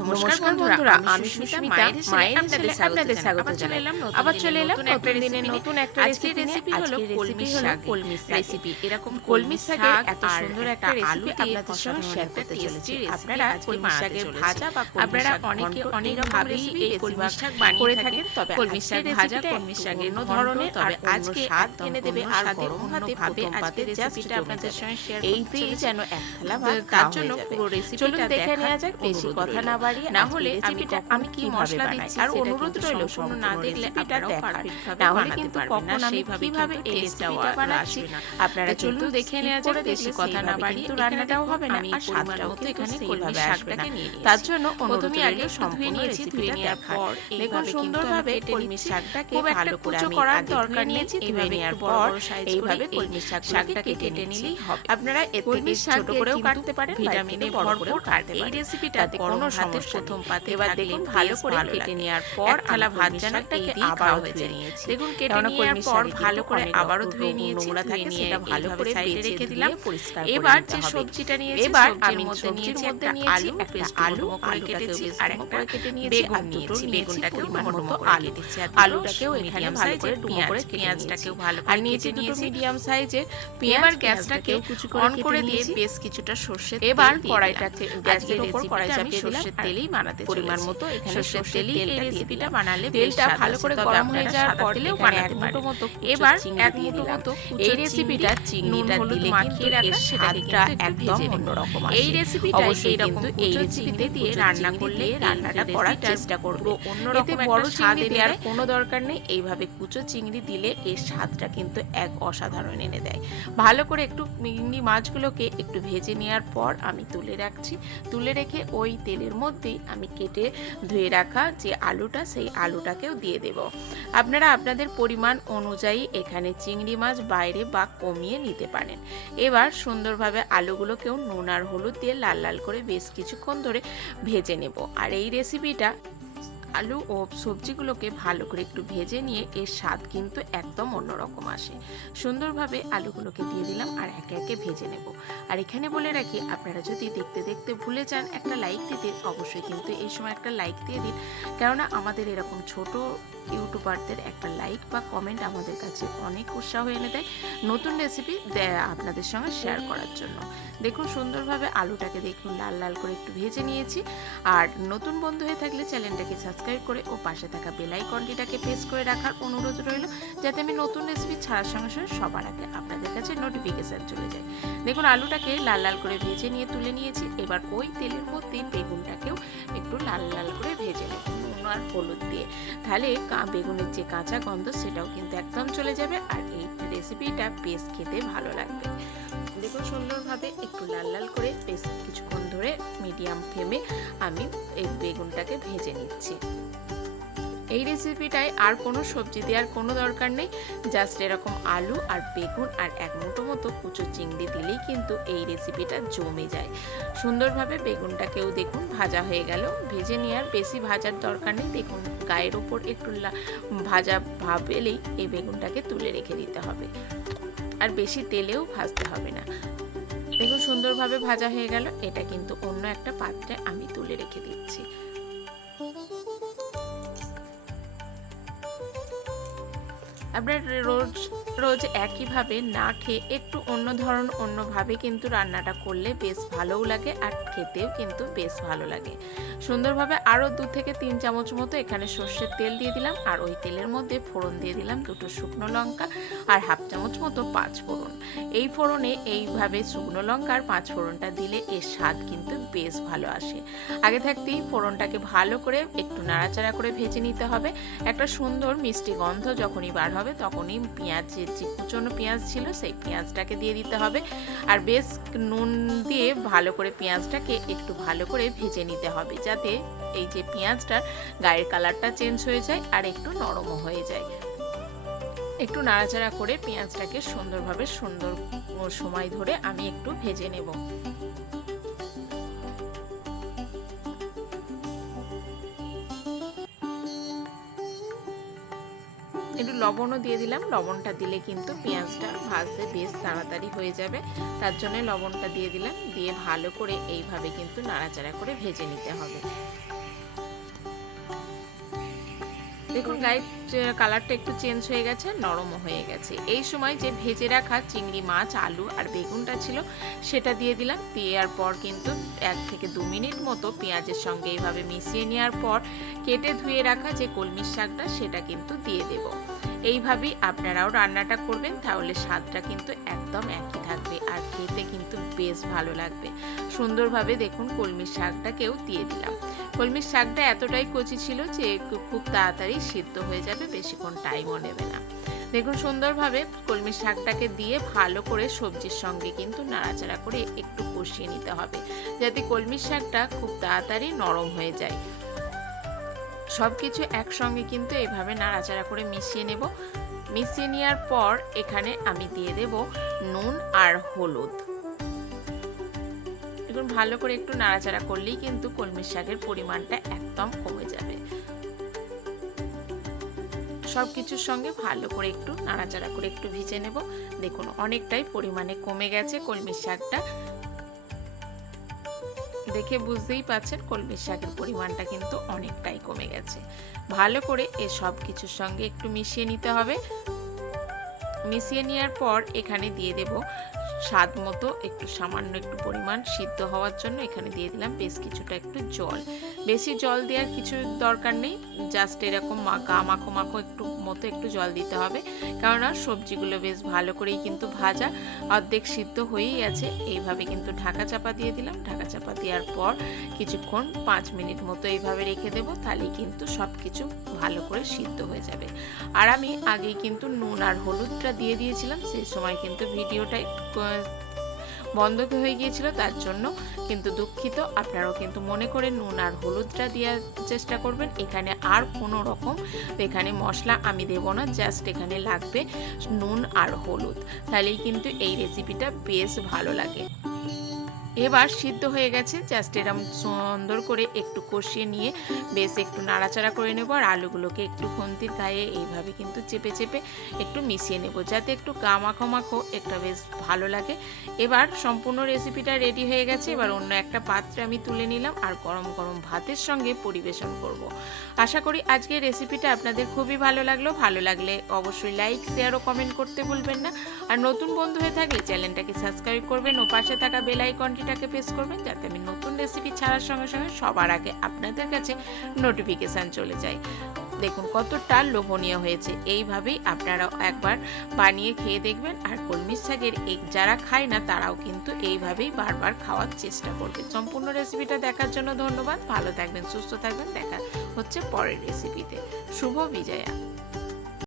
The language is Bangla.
নমস্কার বন্ধুরা আমি সুস্মিতা মায়ের আপনাদের আপনাদের স্বাগত জানাই। আবার চলে এলাম নতুন দিনের নতুন একটা রেসিপি রেসিপি হলো কলমি শাক। কলমি রেসিপি এরকম কলমি শাকের এত সুন্দর একটা রেসিপি আপনাদের সঙ্গে শেয়ার করতে চলেছি। আপনারা কলমি শাকের ভাজা বা আপনারা অনেকে অনেক ভাবে এই কলমি শাক বানিয়ে থাকেন তবে কলমি শাক ভাজা কলমি শাকের অন্য ধরনের তবে আজকে স্বাদ এনে দেবে আর গরম ভাতে ভাবে আজকে রেসিপিটা আপনাদের সঙ্গে শেয়ার করতে যেন এক থালা ভাত তার জন্য পুরো রেসিপিটা চলুন দেখে নেওয়া যাক বেশি কথা না বাড়িয়ে না হলে রেসিপিটা আমি কি মশলা দিচ্ছি আর অনুরোধ রইল সম্পূর্ণ না দেখলে আপনারাও পারফেক্ট না হলে কিন্তু কখন আমি কীভাবে এই রেসিপিটা বানাচ্ছি আপনারা চলুন দেখে নেওয়া যাক বেশি কথা না বাড়িয়ে রান্নাটাও হবে না। আর স্বাদটাও তো এখানে কলমি শাকটাকে নিয়ে তার জন্য প্রথমে আগে সম্পূর্ণ নিয়েছি ধুয়ে নেওয়ার পর দেখুন সুন্দরভাবে কলমি শাকটাকে ভালো করে আমি করার দরকার নিয়েছি ধুয়ে নেওয়ার পর এইভাবে কলমি শাক শাকটাকে কেটে নিলেই হবে। আপনারা এর থেকে ছোট করেও কাটতে পারেন ভিটামিনে ভরপুর কাটতে এই রেসিপিটাতে কোনো হাতের প্রথম পাতে এবার দেখুন ভালো করে কেটে নেওয়ার পর থালা ভাত জানাটাকে আবারও ধুয়ে নিয়েছি। দেখুন কেটে নেওয়ার পর ভালো করে আবারও ধুয়ে নিয়েছি নোংরা থাকে সেটা ভালো করে সাইডে রেখে দিলাম। পরিষ্কার এবার যে সবজিটা নিয়েছি এবার আমি মধ্যে নিয়েছি একটা আলু করে কেটেছি আর একটা কেটে নিয়েছি বেগুন নিয়েছি বেগুনটাকে পরিমাণ মতো আলু। দিচ্ছি আলুটাকেও এখানে ভালো করে ডুমো করে পেঁয়াজটাকেও ভালো আর নিয়েছি দুটো মিডিয়াম সাইজের পেঁয়াজ গ্যাসটাকে অন করে দিয়ে বেশ কিছুটা সর্ষে এবার কড়াইটাকে গ্যাসের উপর কড়াই চাপিয়ে তেলেই বানাতে পরিমাণ মতো এখানে সর্ষের তেলেই এই রেসিপিটা বানালে তেলটা ভালো করে গরম হয়ে যাওয়ার পর দিলেও বানাতে পারে মতো এবার এক মুঠো মতো এই রেসিপিটা চিংড়িটা দিলে কিন্তু এর স্বাদটা একদম অন্যরকম এই রেসিপিটা এই রকম এই রেসিপিতে দিয়ে রান্না করলে রান্নাটা করার চেষ্টা করব। অন্যরকম বড় চিংড়ি দেওয়ার কোনো দরকার নেই। এইভাবে কুচো চিংড়ি দিলে এর স্বাদটা কিন্তু এক অসাধারণ এনে দেয়। ভালো করে একটু চিংড়ি মাছগুলোকে একটু ভেজে নেওয়ার পর আমি তুলে রাখছি তুলে রেখে ওই তেলের মধ্যেই আমি কেটে ধুয়ে রাখা যে আলুটা, সেই আলুটাকেও দিয়ে দেব। আপনারা আপনাদের পরিমাণ অনুযায়ী এখানে চিংড়ি মাছ বাইরে বা কমিয়ে নিতে পারেন। এবার সুন্দরভাবে আলুগুলোকেও নুন আর হলুদ দিয়ে লাল লাল করে বেশ কিছুক্ষণ ধরে ভেজে নেব। আর এই রেসিপিটা আলু ও সবজিগুলোকে ভালো করে একটু ভেজে নিয়ে এর স্বাদ কিন্তু একদম অন্যরকম আসে। সুন্দরভাবে আলুগুলোকে দিয়ে দিলাম আর একে একে ভেজে নেব। আর এখানে বলে রাখি, আপনারা যদি দেখতে দেখতে ভুলে যান একটা লাইক দিতে, অবশ্যই কিন্তু এই সময় একটা লাইক দিয়ে দিন। কেননা আমাদের এরকম ছোট ইউটিউবারদের একটা লাইক বা কমেন্ট আমাদের কাছে অনেক উৎসাহ এনে দেয় নতুন রেসিপি আপনাদের সঙ্গে শেয়ার করার জন্য। দেখুন, সুন্দরভাবে আলুটাকে দেখুন, লাল লাল করে একটু ভেজে নিয়েছি। আর নতুন বন্ধু হয়ে থাকলে চ্যানেলটাকে সাবস্ক্রাইব করে ও পাশে থাকা বেলাই কন্টিটাকে প্রেস করে রাখার অনুরোধ রইল, যাতে আমি নতুন রেসিপি ছাড়ার সঙ্গে সঙ্গে সবার আগে আপনাদের কাছে নোটিফিকেশান চলে যায়। দেখুন, আলুটাকে লাল লাল করে ভেজে নিয়ে তুলে নিয়েছি। এবার ওই তেলের মধ্যেই বেগুনটাকেও একটু লাল লাল করে ভেজে নেব, নুন আর হলুদ দিয়ে। তাহলে বেগুনের যে কাঁচা গন্ধ, সেটাও কিন্তু একদম চলে যাবে। আর এই রেসিপিটা বেশ খেতে ভালো লাগবে। দেখুন সুন্দরভাবে একটু লাল লাল করে বেশ কিছুক্ষণ ধরে মিডিয়াম ফ্লেমে আমি এই বেগুনটাকে ভেজে নিচ্ছি। এই রেসিপিটায় আর কোনো সবজি দেওয়ার কোনো দরকার নেই জাস্ট এরকম আলু আর বেগুন আর এক মুঠো মতো কুচো চিংড়ি দিলেই কিন্তু এই রেসিপিটা জমে যায়। সুন্দরভাবে বেগুনটাকেও দেখুন ভাজা হয়ে গেল, ভেজে নেওয়ার বেশি ভাজার দরকার নেই। দেখুন গায়ের ওপর একটু ভাজা ভাব এলেই এই বেগুনটাকে তুলে রেখে দিতে হবে। আর বেশি তেলেও ভাজতে হবে না। দেখুন, সুন্দরভাবে ভাজা হয়ে গেল। এটা কিন্তু অন্য একটা পাত্রে আমি তুলে রেখে দিচ্ছি। আপনার রোজ রোজ একইভাবে না খেয়ে একটু অন্য ধরন, অন্যভাবে কিন্তু রান্নাটা করলে বেশ ভালোও লাগে আর খেতেও কিন্তু বেশ ভালো লাগে। সুন্দরভাবে আরও দু থেকে তিন চামচ মতো এখানে সর্ষের তেল দিয়ে দিলাম, আর ওই তেলের মধ্যে ফোড়ন দিয়ে দিলাম দুটো শুকনো লঙ্কা আর হাফ চামচ মতো পাঁচ ফোড়ন। এই ফোড়নে এইভাবে শুকনো লঙ্কা আর পাঁচ ফোড়নটা দিলে এর স্বাদ কিন্তু বেশ ভালো আসে। আগে থাকতেই ফোড়নটাকে ভালো করে একটু নাড়াচাড়া করে ভেজে নিতে হবে। একটা সুন্দর মিষ্টি গন্ধ যখনই বার হবে তখনই পেঁয়াজের যে কুচনো পেঁয়াজ ছিল সেই পেঁয়াজটাকে দিয়ে দিতে হবে। আর বেশ নুন দিয়ে ভালো করে পেঁয়াজটাকে একটু ভালো করে ভেজে নিতে হবে যাতে এই যে পেঁয়াজটার গায়ের কালারটা চেঞ্জ হয়ে যায় আর একটু নরমও হয়ে যায়। একটু নাড়াচাড়া করে পেঁয়াজটাকে সুন্দরভাবে সুন্দর সময় ধরে আমি একটু ভেজে নেব। একটু লবণও দিয়ে দিলাম। লবণটা দিলে কিন্তু পেঁয়াজটা ভাজতে বেশ তাড়াতাড়ি হয়ে যাবে। তার জন্য লবণটা দিয়ে দিলাম। দিয়ে ভালো করে এইভাবে কিন্তু নাড়াচাড়া করে ভেজে নিতে হবে। দেখুন গায়ের কালারটা একটু চেঞ্জ হয়ে গেছে, নরমও হয়ে গেছে। এই সময় যে ভেজে রাখা চিংড়ি মাছ, আলু আর বেগুনটা ছিল, সেটা দিয়ে দিলাম। দেওয়ার পর কিন্তু এক থেকে দু মিনিট মতো পেঁয়াজের সঙ্গে এইভাবে মিশিয়ে নেওয়ার পর, কেটে ধুয়ে রাখা যে কলমির শাকটা, সেটা কিন্তু দিয়ে দেব। এইভাবেই আপনারাও রান্নাটা করবেন, তাহলে স্বাদটা কিন্তু একদম একই থাকবে আর খেতে কিন্তু বেশ ভালো লাগবে। সুন্দরভাবে দেখুন কলমির শাকটাকেও দিয়ে দিলাম। কলমির শাকটা এতটাই কচি ছিল যে খুব তাড়াতাড়ি সিদ্ধ হয়ে যাবে, বেশিক্ষণ টাইমও নেবে না। দেখুন সুন্দরভাবে কলমির শাকটাকে দিয়ে ভালো করে সবজির সঙ্গে কিন্তু নাড়াচাড়া করে একটু কষিয়ে নিতে হবে, যাতে কলমির শাকটা খুব তাড়াতাড়ি নরম হয়ে যায়। সব কিছু একসঙ্গে কিন্তু এইভাবে নাড়াচাড়া করে মিশিয়ে নেব। মিশিয়ে নেওয়ার পর এখানে আমি দিয়ে দেব নুন আর হলুদ। দেখুন ভালো করে একটু নাড়াচাড়া করলেই কিন্তু কলমির শাকের পরিমাণটা একদম কমে যাবে। সব কিছুর সঙ্গে ভালো করে একটু নাড়াচাড়া করে একটু ভিজে নেব। দেখুন, অনেকটাই পরিমাণে কমে গেছে কলমির শাকটা। দেখে বুঝতেই পাচ্ছেন কলমির শাকের পরিমাণটা কিন্তু অনেকটাই কমে গেছে। ভালো করে এ সব কিছুর সঙ্গে একটু মিশিয়ে নিতে হবে। মিশিয়ে নেওয়ার পর এখানে দিয়ে দেব স্বাদ মতো, একটু সামান্য একটু পরিমাণ সিদ্ধ হওয়ার জন্য এখানে দিয়ে দিলাম বেশ কিছুটা একটু জল। বেশি জল দেওয়ার কিছু দরকার নেই জাস্ট এরকম মাখো মাখো একটু মতো একটু জল দিতে হবে। কেননা সবজিগুলো বেশ ভালো করেই কিন্তু ভাজা, অর্ধেক সিদ্ধ হয়েই আছে এইভাবে কিন্তু ঢাকা চাপা দিয়ে দিলাম। ঢাকা চাপা দেওয়ার পর কিছুক্ষণ পাঁচ মিনিট মতো এইভাবে রেখে দেব, তাহলেই কিন্তু সব কিছু ভালো করে সিদ্ধ হয়ে যাবে। আর আমি আগেই কিন্তু নুন আর হলুদটা দিয়ে দিয়েছিলাম। সেই সময় কিন্তু ভিডিওটা বন্ধ হয়ে গিয়েছিল তার জন্য। কিন্তু দুঃখিত, আপনারাও কিন্তু মনে করে নুন আর হলুদটা দেওয়ার চেষ্টা করবেন। এখানে আর কোনো রকম এখানে মশলা আমি দেব না জাস্ট এখানে লাগবে নুন আর হলুদ। তাহলেই কিন্তু এই রেসিপিটা বেশ ভালো লাগে। এবার সিদ্ধ হয়ে গেছে। জাস্ট এরম সুন্দর করে একটু কষিয়ে নিয়ে বেশ একটু নাড়াচাড়া করে নেব আর আলুগুলোকে একটু খন্তির গায়ে এইভাবে কিন্তু চেপে চেপে একটু মিশিয়ে নেব যাতে একটু গা মাখো একটা বেশ ভালো লাগে। এবার সম্পূর্ণ রেসিপিটা রেডি হয়ে গেছে। এবার অন্য একটা পাত্রে আমি তুলে নিলাম আর গরম গরম ভাতের সঙ্গে পরিবেশন করব। আশা করি আজকের রেসিপিটা আপনাদের খুবই ভালো লাগল। ভালো লাগলে অবশ্যই লাইক শেয়ার ও কমেন্ট করতে ভুলবেন না। আর নতুন বন্ধু হয়ে থাকলে চ্যানেলটাকে সাবস্ক্রাইব করবেন। ও পাশে থাকা বেল আইকনটিটাকে প্রেস করবেন যাতে আমি নতুন রেসিপি ছাড়ার সঙ্গে সঙ্গে সবার আগে আপনাদের কাছে নোটিফিকেশান চলে যায়। দেখুন কতটা লোভনীয় হয়েছে। এইভাবেই আপনারাও একবার বানিয়ে খেয়ে দেখবেন আর কলমির শাকের এক যারা খায় না, তারাও কিন্তু এইভাবেই বারবার খাওয়ার চেষ্টা করবে। সম্পূর্ণ রেসিপিটা দেখার জন্য ধন্যবাদ। ভালো থাকবেন, সুস্থ থাকবেন। দেখা হচ্ছে পরের রেসিপিতে শুভ বিজয়া।